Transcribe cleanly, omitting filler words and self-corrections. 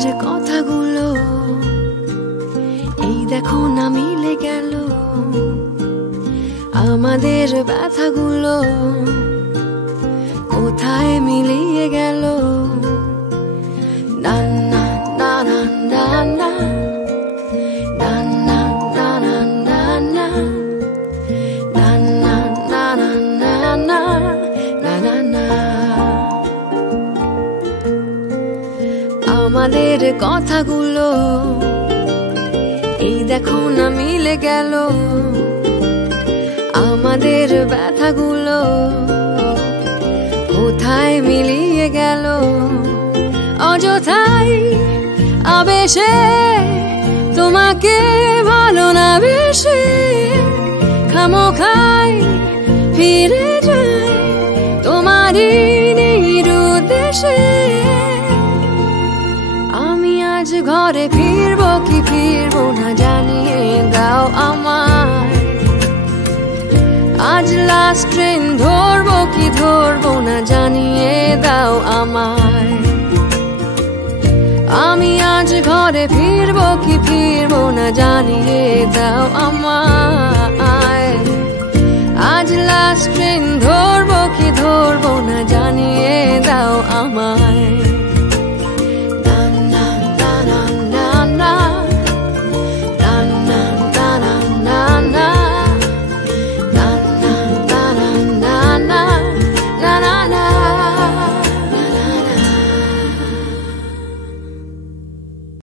আমাদের কথাগুলো এই দেখো না মিলে গেল, আমাদের ব্যথাগুলো কোথায় মিলিয়ে গেল। না না না না না না না না না না না না না না না না না না। আমাদের কথাগুলো এই দেখো না মিলে গেল, আমাদের ব্যথাগুলো কোথায় মিলিয়ে গেল। অযথাই আবেশে তোমাকে ভালো না বেশে খামোখাই ফিরে যায় তোমারই নিরুদ্দেশে। আমি আজ ঘরে ফিরবো কি ফিরবো না জানিয়ে দাও আমায়। আজ লাস্ট ট্রেন ধরবো কি ধরবো না জানিয়ে দাও আমায়। আমি আজ ঘরে ফিরবো কি ফিরবো না জানিয়ে দাও আমায়।